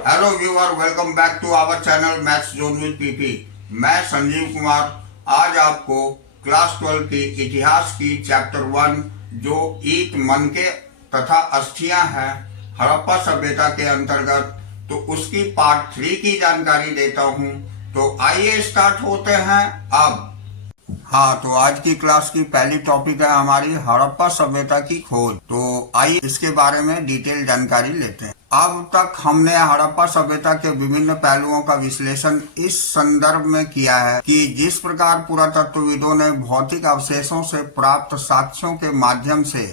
Hello viewer, welcome back to our channel maths zone with PP. मैं संजीव कुमार आज आपको class 12 की इतिहास की चैप्टर 1 जो ईट मनके तथा अस्थियां हैं हड़प्पा सभ्यता के अंतर्गत, तो उसकी पार्ट 3 की जानकारी देता हूं। तो आइए स्टार्ट होते हैं अब। हाँ, तो आज की क्लास की पहली टॉपिक है हमारी हड़प्पा सभ्यता की खोज। तो आइए इसके बारे में डिटेल जानकारी लेते हैं। अब तक हमने हड़प्पा सभ्यता के विभिन्न पहलुओं का विश्लेषण इस संदर्भ में किया है कि जिस प्रकार पुरातत्वविदों ने भौतिक अवशेषों से प्राप्त साक्ष्यों के माध्यम से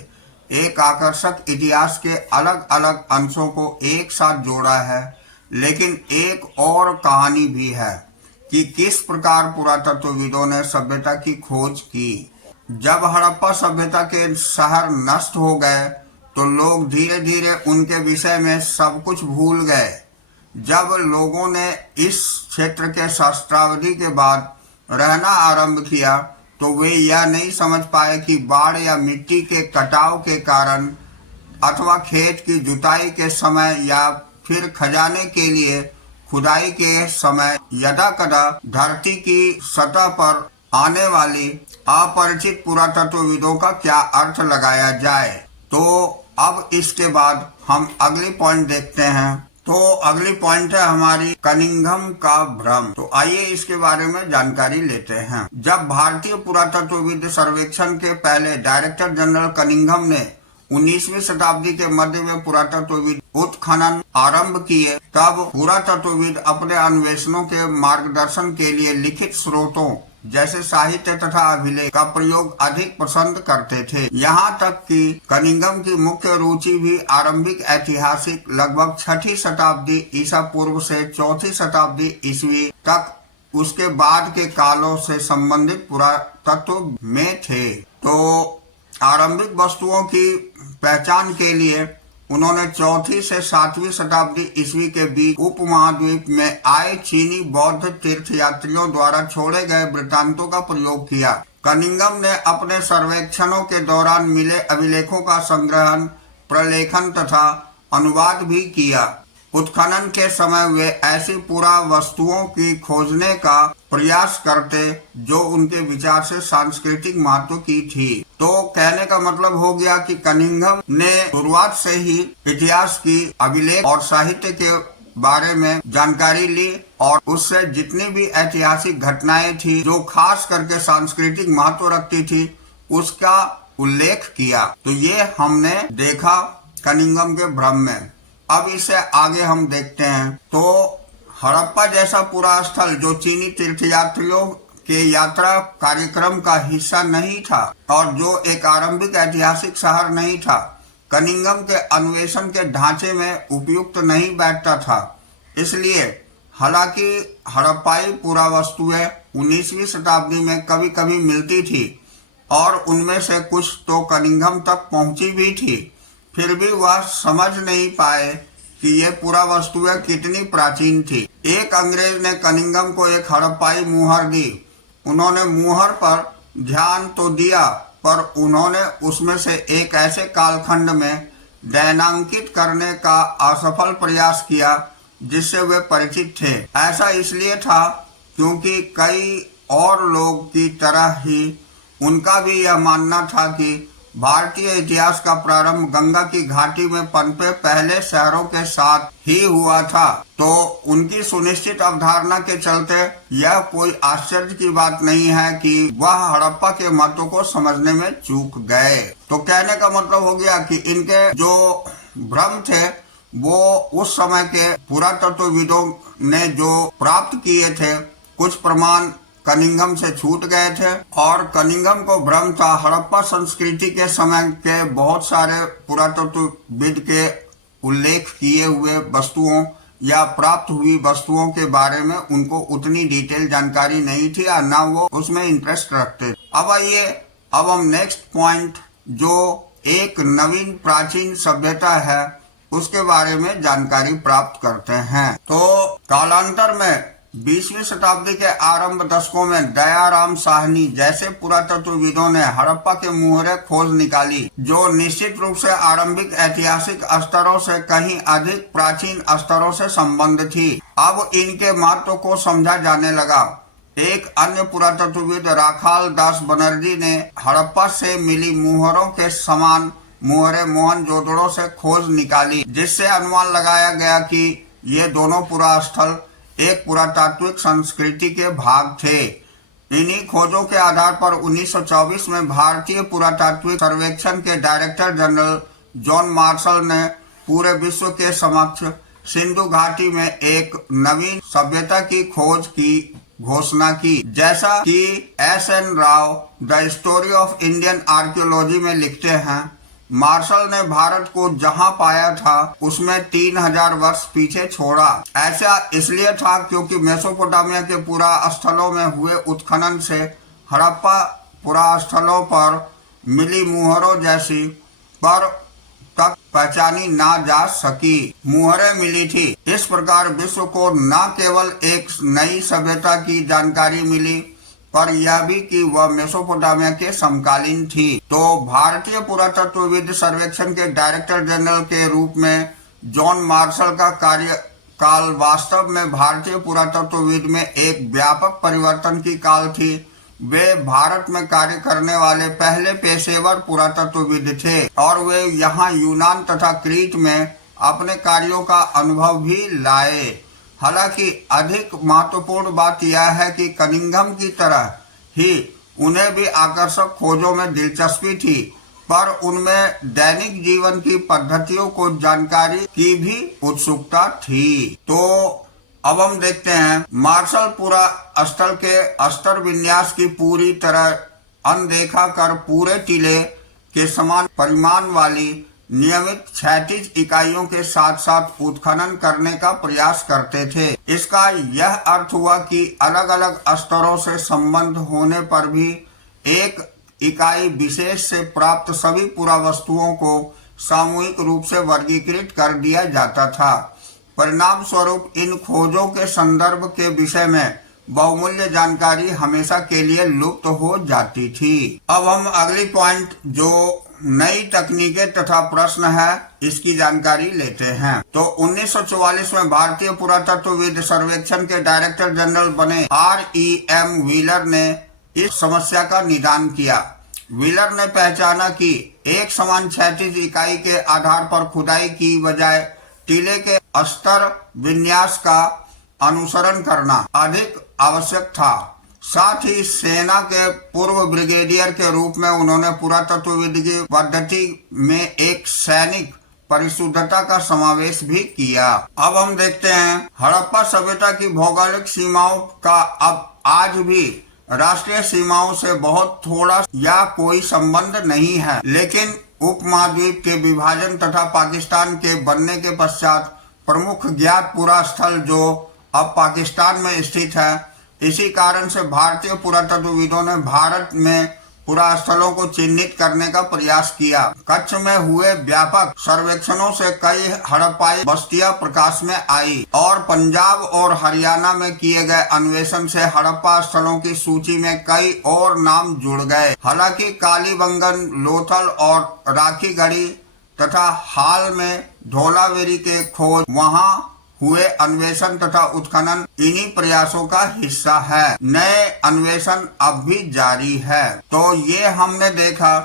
एक आकर्षक इतिहास के अलग अलग अंशों को एक साथ जोड़ा है, लेकिन एक और कहानी भी है कि किस प्रकार पुरातत्वविदों ने सभ्यता की खोज की। जब हड़प्पा सभ्यता के शहर नष्ट हो गए तो लोग धीरे धीरे उनके विषय में सब कुछ भूल गए। जब लोगों ने इस क्षेत्र के सहस्त्रावधि के बाद रहना आरंभ किया तो वे यह नहीं समझ पाए कि बाढ़ या मिट्टी के कटाव के कारण अथवा खेत की जुताई के समय या फिर खजाने के लिए खुदाई के समय यदा कदा धरती की सतह पर आने वाली अपरिचित पुरातत्वविदों का क्या अर्थ लगाया जाए। तो अब इसके बाद हम अगली पॉइंट देखते हैं। तो अगली पॉइंट है हमारी कनिंघम का भ्रम। तो आइए इसके बारे में जानकारी लेते हैं। जब भारतीय पुरातत्वविद सर्वेक्षण के पहले डायरेक्टर जनरल कनिंघम ने 19वीं शताब्दी के मध्य में पुरातत्वविद उत्खनन आरंभ किए, तब पुरातत्वविद अपने अन्वेषणों के मार्गदर्शन के लिए लिखित स्रोतों जैसे साहित्य तथा अभिलेख का प्रयोग अधिक पसंद करते थे। यहाँ तक कि कनिंघम की मुख्य रुचि भी आरंभिक ऐतिहासिक लगभग 6ठी शताब्दी ईसा पूर्व से 4ठी शताब्दी ईस्वी तक उसके बाद के कालों से संबंधित पुरातत्व में थे। तो आरंभिक वस्तुओं की पहचान के लिए उन्होंने 4ठी से 7वीं शताब्दी ईस्वी के बीच उपमहाद्वीप में आए चीनी बौद्ध तीर्थयात्रियों द्वारा छोड़े गए वृत्तांतों का प्रयोग किया। कनिंघम ने अपने सर्वेक्षणों के दौरान मिले अभिलेखों का संग्रहण, प्रलेखन तथा अनुवाद भी किया। उत्खनन के समय वे ऐसी पुरावस्तुओं की खोजने का प्रयास करते जो उनके विचार से सांस्कृतिक महत्व की थी। तो कहने का मतलब हो गया कि कनिंघम ने शुरुआत से ही इतिहास की अभिलेख और साहित्य के बारे में जानकारी ली और उससे जितनी भी ऐतिहासिक घटनाएं थी जो खास करके सांस्कृतिक महत्व रखती थी उसका उल्लेख किया। तो ये हमने देखा कनिंघम के भ्रम में। अब इसे आगे हम देखते हैं। तो हड़प्पा जैसा पूरा स्थल जो चीनी तीर्थयात्रियों के यात्रा कार्यक्रम का हिस्सा नहीं था और जो एक आरंभिक ऐतिहासिक शहर नहीं था, कनिंघम के अन्वेषण के ढांचे में उपयुक्त नहीं बैठता था। इसलिए हालांकि हड़प्पाई पुरावस्तुएं 19वीं शताब्दी में कभी कभी मिलती थी और उनमें से कुछ तो कनिंघम तक पहुंची भी थी, फिर भी वह समझ नहीं पाए कि ये पुरावस्तुएं कितनी प्राचीन थी। एक अंग्रेज ने कनिंघम को एक हड़प्पाई मुहर दी। उन्होंने मुहर पर ध्यान तो दिया, पर उन्होंने उसमें से एक ऐसे कालखंड में दैनांकित करने का असफल प्रयास किया जिससे वे परिचित थे। ऐसा इसलिए था क्योंकि कई और लोग की तरह ही उनका भी यह मानना था कि भारतीय इतिहास का प्रारंभ गंगा की घाटी में पनपे पहले शहरों के साथ ही हुआ था। तो उनकी सुनिश्चित अवधारणा के चलते यह कोई आश्चर्य की बात नहीं है कि वह हड़प्पा के महत्व को समझने में चूक गए। तो कहने का मतलब हो गया कि इनके जो भ्रम थे वो उस समय के पुरातत्वविदों ने जो प्राप्त किए थे कुछ प्रमाण कनिंघम से छूट गए थे और कनिंघम को भ्रम था हड़प्पा संस्कृति के समय के बहुत सारे पुरातत्वविद के उल्लेख किए हुए वस्तुओं या प्राप्त हुई वस्तुओं के बारे में उनको उतनी डिटेल जानकारी नहीं थी और ना वो उसमें इंटरेस्ट रखते। अब आइए अब हम नेक्स्ट पॉइंट जो एक नवीन प्राचीन सभ्यता है उसके बारे में जानकारी प्राप्त करते हैं। तो कालांतर में 20वीं शताब्दी के आरंभ दशकों में दयाराम साहनी जैसे पुरातत्वविदों ने हड़प्पा के मुहरे खोज निकाली, जो निश्चित रूप से आरंभिक ऐतिहासिक स्तरों से कहीं अधिक प्राचीन स्तरों से संबंध थी। अब इनके महत्व को समझा जाने लगा। एक अन्य पुरातत्वविद राखाल दास बनर्जी ने हड़प्पा से मिली मुहरों के समान मुहरे मोहनजोदड़ो से खोज निकाली, जिससे अनुमान लगाया गया कि ये दोनों पुरास्थल एक पुरातात्विक संस्कृति के भाग थे। इन्हीं खोजों के आधार पर 1924 में भारतीय पुरातात्विक सर्वेक्षण के डायरेक्टर जनरल जॉन मार्शल ने पूरे विश्व के समक्ष सिंधु घाटी में एक नवीन सभ्यता की खोज की घोषणा की। जैसा कि S.N. Rao the story of Indian archaeology में लिखते हैं, मार्शल ने भारत को जहां पाया था उसमें 3000 वर्ष पीछे छोड़ा। ऐसा इसलिए था क्योंकि मेसोपोटामिया के पुरास्थलों में हुए उत्खनन से हड़प्पा पुरास्थलों पर मिली मुहरों जैसी पर तक पहचानी ना जा सकी मुहरें मिली थी। इस प्रकार विश्व को न केवल एक नई सभ्यता की जानकारी मिली, पर यह भी कि वह मेसोपोटामिया के समकालीन थी। तो भारतीय पुरातत्वविद सर्वेक्षण के डायरेक्टर जनरल के रूप में जॉन मार्शल का कार्यकाल वास्तव में भारतीय पुरातत्वविद में एक व्यापक परिवर्तन की काल थी। वे भारत में कार्य करने वाले पहले पेशेवर पुरातत्वविद थे और वे यहाँ यूनान तथा क्रीट में अपने कार्यों का अनुभव भी लाए। हालांकि अधिक महत्वपूर्ण बात यह है कि कनिंघम की तरह ही उन्हें भी आकर्षक खोजों में दिलचस्पी थी, पर उनमें दैनिक जीवन की पद्धतियों को जानकारी की भी उत्सुकता थी। तो अब हम देखते हैं मार्शल पूरा स्थल के अस्तर विन्यास की पूरी तरह अनदेखा कर पूरे टीले के समान परिमाण वाली नियमित क्षैतिज इकाइयों के साथ साथ उत्खनन करने का प्रयास करते थे। इसका यह अर्थ हुआ कि अलग अलग स्तरों से संबंध होने पर भी एक इकाई विशेष से प्राप्त सभी पुरावस्तुओं को सामूहिक रूप से वर्गीकृत कर दिया जाता था। परिणाम स्वरूप इन खोजों के संदर्भ के विषय में बहुमूल्य जानकारी हमेशा के लिए लुप्त हो जाती थी। अब हम अगली पॉइंट जो नई तकनीकें तथा प्रश्न है इसकी जानकारी लेते हैं। तो 1944 में भारतीय पुरातत्वविद सर्वेक्षण के डायरेक्टर जनरल बने R.E.M. व्हीलर ने इस समस्या का निदान किया। व्हीलर ने पहचाना कि एक समान क्षैतिज इकाई के आधार पर खुदाई की बजाय टीले के अस्तर विन्यास का अनुसरण करना अधिक आवश्यक था। साथ ही सेना के पूर्व ब्रिगेडियर के रूप में उन्होंने पुरातत्वविद की पद्धति में एक सैनिक परिशुद्धता का समावेश भी किया। अब हम देखते हैं हड़प्पा सभ्यता की भौगोलिक सीमाओं का अब आज भी राष्ट्रीय सीमाओं से बहुत थोड़ा या कोई संबंध नहीं है, लेकिन उपमहाद्वीप के विभाजन तथा पाकिस्तान के बनने के पश्चात प्रमुख ज्ञात पुरास्थल जो अब पाकिस्तान में स्थित है, इसी कारण से भारतीय पुरातत्वविदों ने भारत में पुरास्थलों को चिन्हित करने का प्रयास किया। कच्छ में हुए व्यापक सर्वेक्षणों से कई हड़प्पाई बस्तियां प्रकाश में आई और पंजाब और हरियाणा में किए गए अन्वेषण से हड़प्पा स्थलों की सूची में कई और नाम जुड़ गए। हालांकि कालीबंगन, लोथल और राखीगढ़ी तथा हाल में धौलावेरी के खोज वहां हुए अन्वेषण तथा उत्खनन इन्हीं प्रयासों का हिस्सा है। नए अन्वेषण अब भी जारी है। तो ये हमने देखा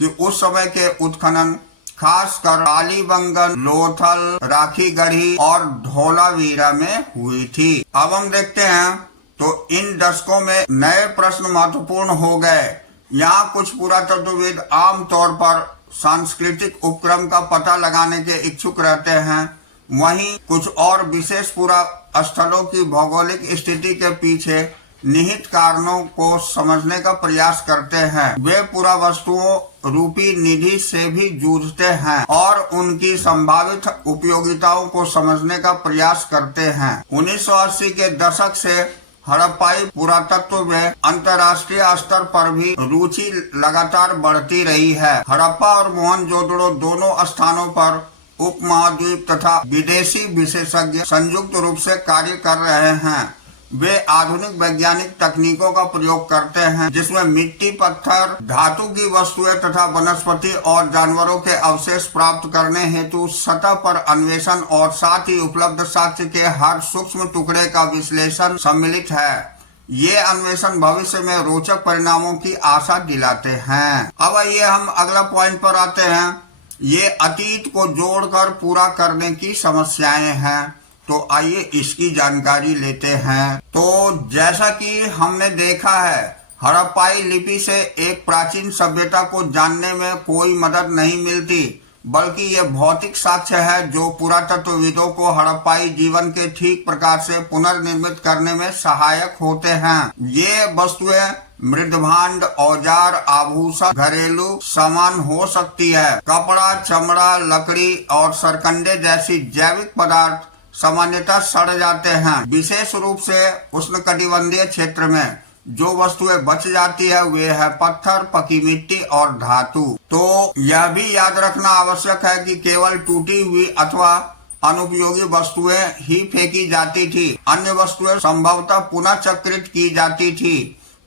कि उस समय के उत्खनन खासकर कालीबंगन, लोथल, राखीगढ़ी और धौलावीरा में हुई थी। अब हम देखते हैं तो इन दशकों में नए प्रश्न महत्वपूर्ण हो गए। यहाँ कुछ पुरातत्वविद आमतौर पर सांस्कृतिक उपक्रम का पता लगाने के इच्छुक रहते हैं, वहीं कुछ और विशेष पुरास्थलों की भौगोलिक स्थिति के पीछे निहित कारणों को समझने का प्रयास करते हैं। वे पुरावस्तुओं रूपी निधि से भी जूझते हैं और उनकी संभावित उपयोगिताओं को समझने का प्रयास करते हैं। 1980 के दशक से हड़प्पाई पुरातत्व में अंतर्राष्ट्रीय स्तर पर भी रुचि लगातार बढ़ती रही है। हड़प्पा और मोहनजोदड़ो दोनों स्थानों पर उपमहाद्वीप तथा विदेशी विशेषज्ञ संयुक्त रूप से कार्य कर रहे हैं। वे आधुनिक वैज्ञानिक तकनीकों का प्रयोग करते हैं जिसमें मिट्टी, पत्थर, धातु की वस्तुएं तथा वनस्पति और जानवरों के अवशेष प्राप्त करने हेतु सतह पर अन्वेषण और साथ ही उपलब्ध साक्ष्य के हर सूक्ष्म टुकड़े का विश्लेषण सम्मिलित है। ये अन्वेषण भविष्य में रोचक परिणामों की आशा दिलाते हैं। अब आइए हम अगला पॉइंट पर आते हैं। ये अतीत को जोड़कर पूरा करने की समस्याएं हैं, तो आइए इसकी जानकारी लेते हैं। तो जैसा कि हमने देखा है, हड़प्पाई लिपि से एक प्राचीन सभ्यता को जानने में कोई मदद नहीं मिलती, बल्कि ये भौतिक साक्ष्य है जो पुरातत्वविदों को हड़प्पाई जीवन के ठीक प्रकार से पुनर्निर्मित करने में सहायक होते हैं। ये वस्तुएं मृदभांड, औजार, आभूषण, घरेलू सामान हो सकती है। कपड़ा, चमड़ा, लकड़ी और सरकंडे जैसी जैविक पदार्थ सामान्यतः सड़ जाते हैं। विशेष रूप से उष्णकटिबंधीय क्षेत्र में जो वस्तुएं बच जाती है वे है पत्थर, पकी मिट्टी और धातु। तो यह भी याद रखना आवश्यक है कि केवल टूटी हुई अथवा अनुपयोगी वस्तुएं ही फेंकी जाती थी, अन्य वस्तुएं संभवतः पुनः चक्रित की जाती थी।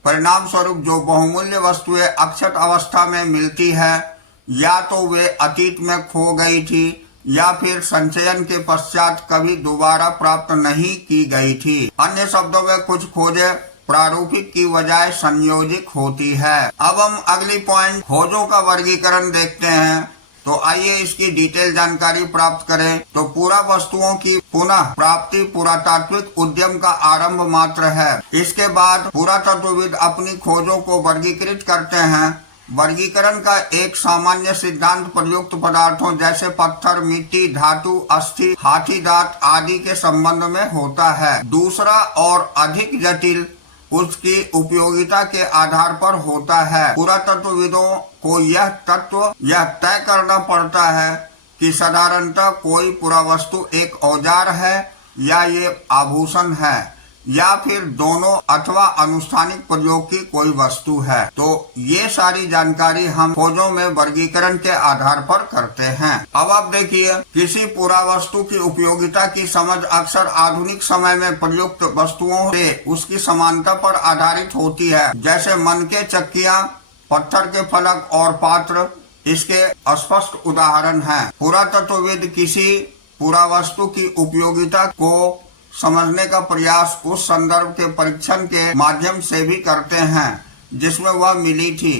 परिणाम स्वरूप जो बहुमूल्य वस्तुएं अक्षत अवस्था में मिलती है, या तो वे अतीत में खो गई थी या फिर संचयन के पश्चात कभी दोबारा प्राप्त नहीं की गई थी। अन्य शब्दों में कुछ खोजें प्रारूपिक की बजाय संयोजिक होती है। अब हम अगली पॉइंट खोजों का वर्गीकरण देखते हैं। तो आइए इसकी डिटेल जानकारी प्राप्त करें। तो पूरा वस्तुओं की पुनः प्राप्ति पुरातात्विक उद्यम का आरंभ मात्र है। इसके बाद पुरातत्वविद अपनी खोजों को वर्गीकृत करते हैं। वर्गीकरण का एक सामान्य सिद्धांत प्रयुक्त पदार्थों जैसे पत्थर, मिट्टी, धातु, अस्थि, हाथी दांत आदि के संबंध में होता है। दूसरा और अधिक जटिल उसकी उपयोगिता के आधार पर होता है। पुरातत्वविदों को यह तय करना पड़ता है कि साधारणतः कोई पुरावस्तु एक औजार है या ये आभूषण है या फिर दोनों अथवा अनुष्ठानिक प्रयोग की कोई वस्तु है। तो ये सारी जानकारी हम खोजों में वर्गीकरण के आधार पर करते हैं। अब आप देखिए, किसी पुरावस्तु की उपयोगिता की समझ अक्सर आधुनिक समय में प्रयुक्त वस्तुओं से उसकी समानता पर आधारित होती है। जैसे मन के चक्कियाँ, पत्थर के फलक और पात्र इसके स्पष्ट उदाहरण हैं। पुरातत्वविद किसी पुरावस्तु की उपयोगिता को समझने का प्रयास उस संदर्भ के परीक्षण के माध्यम से भी करते हैं जिसमें वह मिली थी।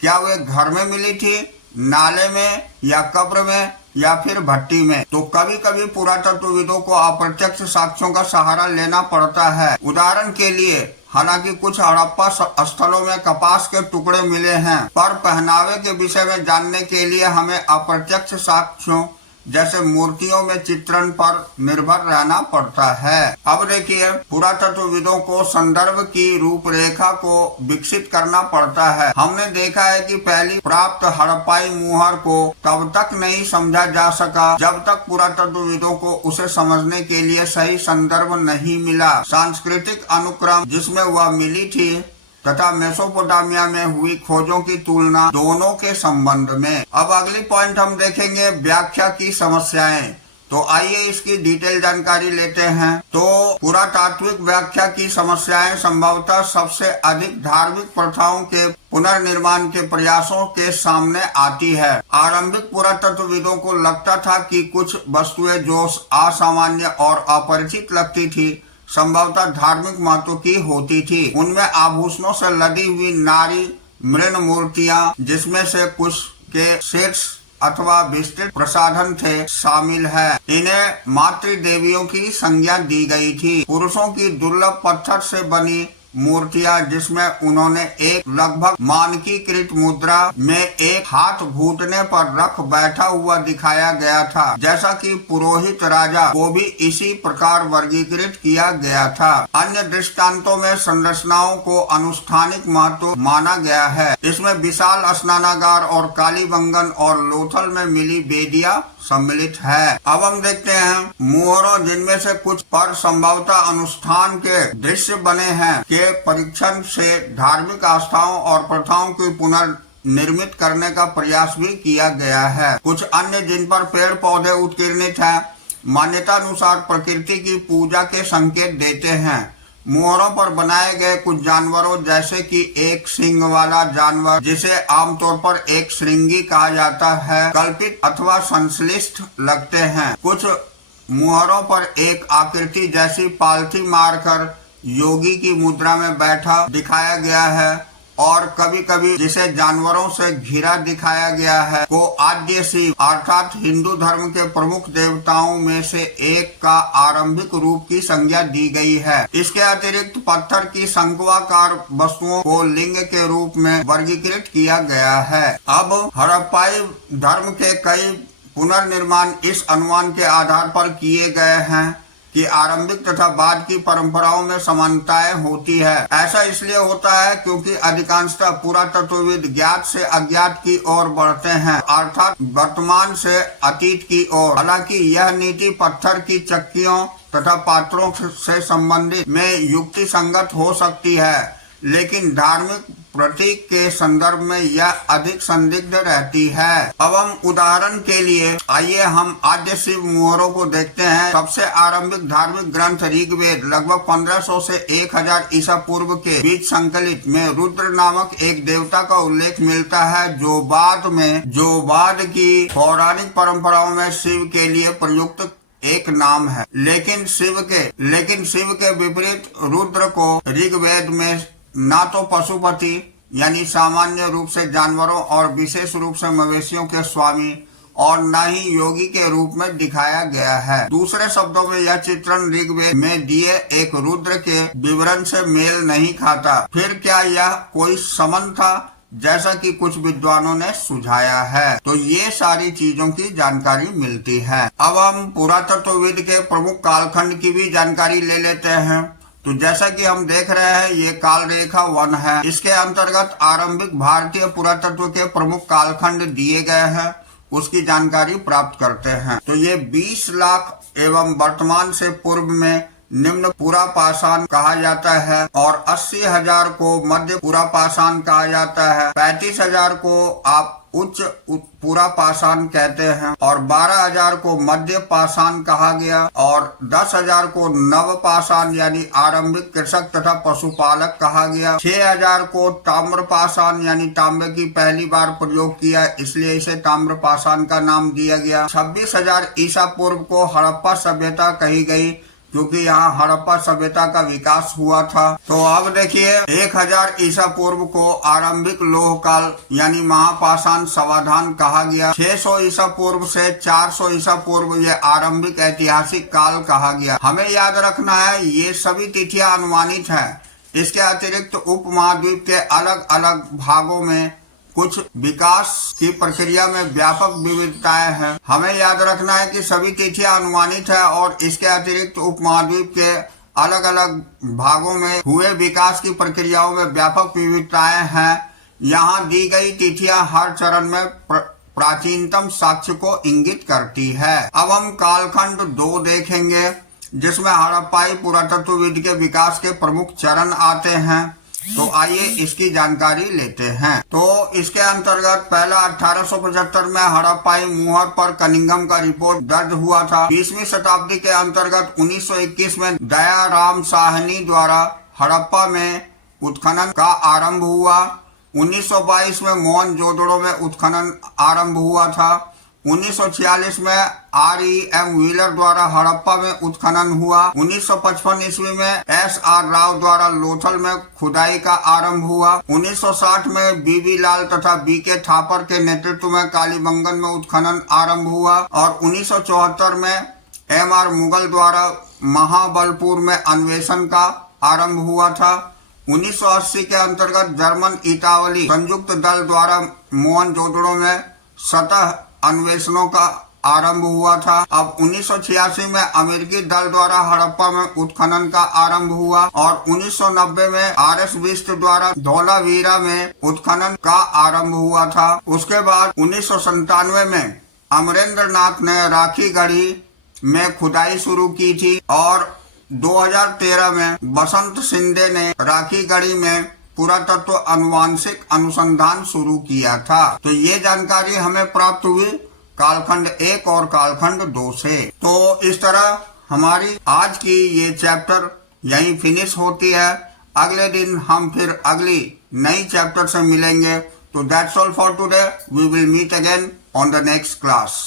क्या वे घर में मिली थी, नाले में या कब्र में या फिर भट्टी में। तो कभी कभी पुरातत्वविदों को अप्रत्यक्ष साक्ष्यों का सहारा लेना पड़ता है। उदाहरण के लिए, हालांकि कुछ हड़प्पा स्थलों में कपास के टुकड़े मिले हैं, पर पहनावे के विषय में जानने के लिए हमें अप्रत्यक्ष साक्ष्यों जैसे मूर्तियों में चित्रण पर निर्भर रहना पड़ता है। अब देखिए, पुरातत्वविदों को संदर्भ की रूपरेखा को विकसित करना पड़ता है। हमने देखा है कि पहली प्राप्त हड़प्पाई मुहर को तब तक नहीं समझा जा सका जब तक पुरातत्वविदों को उसे समझने के लिए सही संदर्भ नहीं मिला। सांस्कृतिक अनुक्रम जिसमें वह मिली थी तथा मेसोपोटामिया में हुई खोजों की तुलना दोनों के संबंध में। अब अगली पॉइंट हम देखेंगे, व्याख्या की समस्याएं। तो आइए इसकी डिटेल जानकारी लेते हैं। तो पुरातात्विक व्याख्या की समस्याएं संभवतः सबसे अधिक धार्मिक प्रथाओं के पुनर्निर्माण के प्रयासों के सामने आती है। आरंभिक पुरातत्वविदों को लगता था कि कुछ वस्तुएं जो असामान्य और अपरिचित लगती थी संभवतः धार्मिक महत्व की होती थी। उनमें आभूषणों से लदी हुई नारी मृण मूर्तियां, जिसमें से कुछ के शीर्ष अथवा विस्तृत प्रसाधन थे, शामिल है। इन्हें मातृ देवियों की संज्ञा दी गई थी। पुरुषों की दुर्लभ पत्थर से बनी मूर्तियां जिसमें उन्होंने एक लगभग मानकीकृत मुद्रा में एक हाथ घुटने पर रख बैठा हुआ दिखाया गया था, जैसा कि पुरोहित राजा को भी इसी प्रकार वर्गीकृत किया गया था। अन्य दृष्टांतों में संरचनाओं को अनुष्ठानिक महत्व माना गया है। इसमें विशाल स्नानागार और कालीबंगन और लोथल में मिली वेदियां सम्मिलित है। अब हम देखते हैं मुहरों, जिनमें से कुछ पर संभवतः अनुष्ठान के दृश्य बने हैं, के परीक्षण से धार्मिक आस्थाओं और प्रथाओं की पुनर्निर्मित करने का प्रयास भी किया गया है। कुछ अन्य जिन पर पेड़ पौधे उत्कीर्णित हैं, मान्यता अनुसार प्रकृति की पूजा के संकेत देते हैं। मुहरों पर बनाए गए कुछ जानवरों जैसे कि एक सींग वाला जानवर जिसे आमतौर पर एक श्रृंगी कहा जाता है कल्पित अथवा संश्लिष्ट लगते हैं। कुछ मुहरों पर एक आकृति जैसी पालथी मारकर योगी की मुद्रा में बैठा दिखाया गया है और कभी कभी जिसे जानवरों से घिरा दिखाया गया है को आद्य शिव अर्थात हिंदू धर्म के प्रमुख देवताओं में से एक का आरंभिक रूप की संज्ञा दी गई है। इसके अतिरिक्त पत्थर की शंक्वाकार वस्तुओं को लिंग के रूप में वर्गीकृत किया गया है। अब हड़प्पाई धर्म के कई पुनर्निर्माण इस अनुमान के आधार पर किए गए हैं कि आरंभिक तथा बाद की परंपराओं में समानताएं होती है। ऐसा इसलिए होता है क्योंकि अधिकांशतः पुरातत्वविद ज्ञात से अज्ञात की ओर बढ़ते हैं अर्थात वर्तमान से अतीत की ओर। हालांकि यह नीति पत्थर की चक्कियों तथा पात्रों से संबंधित में युक्ति संगत हो सकती है, लेकिन धार्मिक प्रतीक के संदर्भ में यह अधिक संदिग्ध रहती है। अब हम उदाहरण के लिए आइए हम आद्य शिव मुहरों को देखते हैं। सबसे आरंभिक धार्मिक ग्रंथ ऋग्वेद लगभग 1500 से 1000 ईसा पूर्व के बीच संकलित में रुद्र नामक एक देवता का उल्लेख मिलता है जो बाद की पौराणिक परंपराओं में शिव के लिए प्रयुक्त एक नाम है। लेकिन शिव के विपरीत रुद्र को ऋग्वेद में ना तो पशुपति यानी सामान्य रूप से जानवरों और विशेष रूप से मवेशियों के स्वामी और न ही योगी के रूप में दिखाया गया है। दूसरे शब्दों में यह चित्रण ऋग्वेद में दिए एक रुद्र के विवरण से मेल नहीं खाता। फिर क्या यह कोई संबंध था जैसा कि कुछ विद्वानों ने सुझाया है? तो ये सारी चीजों की जानकारी मिलती है। अब हम पुरातत्वविद के प्रमुख कालखंड की भी जानकारी ले लेते हैं। तो जैसा कि हम देख रहे हैं ये काल रेखा 1 है। इसके अंतर्गत आरंभिक भारतीय पुरातत्व के प्रमुख कालखंड दिए गए हैं, उसकी जानकारी प्राप्त करते हैं। तो ये 20 लाख एवं वर्तमान से पूर्व में निम्न पुरापाषाण कहा जाता है और 80,000 को मध्य पुरापाषाण कहा जाता है। 35,000 को आप उच्च पुरापाषाण कहते हैं और 12,000 को मध्य पाषाण कहा गया और 10,000 को नवपाषाण यानी आरंभिक कृषक तथा पशुपालक कहा गया। 6,000 को ताम्रपाषाण यानी तांबे की पहली बार प्रयोग किया इसलिए इसे ताम्रपाषाण का नाम दिया गया। 26,000 ईसा पूर्व को हड़प्पा सभ्यता कही गई क्योंकि यहाँ हड़प्पा सभ्यता का विकास हुआ था। तो अब देखिए 1000 ईसा पूर्व को आरंभिक लोह काल यानी महापाषाण समाधान कहा गया। 600 ईसा पूर्व से 400 ईसा पूर्व ये आरंभिक ऐतिहासिक काल कहा गया। हमें याद रखना है ये सभी तिथियां अनुमानित है। इसके अतिरिक्त उप महाद्वीप के अलग अलग भागों में कुछ विकास की प्रक्रिया में व्यापक विविधताएं हैं। हमें याद रखना है कि सभी तिथियां अनुमानित है और इसके अतिरिक्त उपमहाद्वीप के अलग अलग भागों में हुए विकास की प्रक्रियाओं में व्यापक विविधताएं हैं। यहाँ दी गई तिथियां हर चरण में प्राचीनतम साक्ष्य को इंगित करती है। अब हम कालखंड 2 देखेंगे जिसमें हड़प्पाई पुरातत्वविद के विकास के प्रमुख चरण आते हैं। तो आइए इसकी जानकारी लेते हैं। तो इसके अंतर्गत पहला 1875 में हड़प्पाई मुहर पर कनिंघम का रिपोर्ट दर्ज हुआ था। 20वीं शताब्दी के अंतर्गत 1921 में दयाराम साहनी द्वारा हड़प्पा में उत्खनन का आरंभ हुआ। 1922 में मोहनजोदड़ो में उत्खनन आरंभ हुआ था। 1946 में REM व्हीलर द्वारा हड़प्पा में उत्खनन हुआ। 1955 ईस्वी में SR राव द्वारा लोथल में खुदाई का आरंभ हुआ। 1960 में BB लाल तथा BK थापर के नेतृत्व में कालीबंगन में उत्खनन आरंभ हुआ और 1974 में MR मुगल द्वारा महाबलपुर में अन्वेषण का आरंभ हुआ था। 1980 के अंतर्गत जर्मन इतावली संयुक्त दल द्वारा मोहनजोदड़ो में सतह अन्वेषणों का आरंभ हुआ था। अब 1986 में अमेरिकी दल द्वारा हड़प्पा में उत्खनन का आरंभ हुआ और 1990 में RS बिष्ट द्वारा धौलावीरा में उत्खनन का आरंभ हुआ था। उसके बाद 1997 में अमरेंद्र नाथ ने राखी गढ़ी में खुदाई शुरू की थी और 2013 में बसंत शिंदे ने राखी गढ़ी में पुरातत्व अनुवांशिक अनुसंधान शुरू किया था। तो ये जानकारी हमें प्राप्त हुई कालखंड 1 और कालखंड 2 से। तो इस तरह हमारी आज की ये चैप्टर यहीं फिनिश होती है। अगले दिन हम फिर अगली नई चैप्टर से मिलेंगे। तो that's all for today. We will meet again on the next class.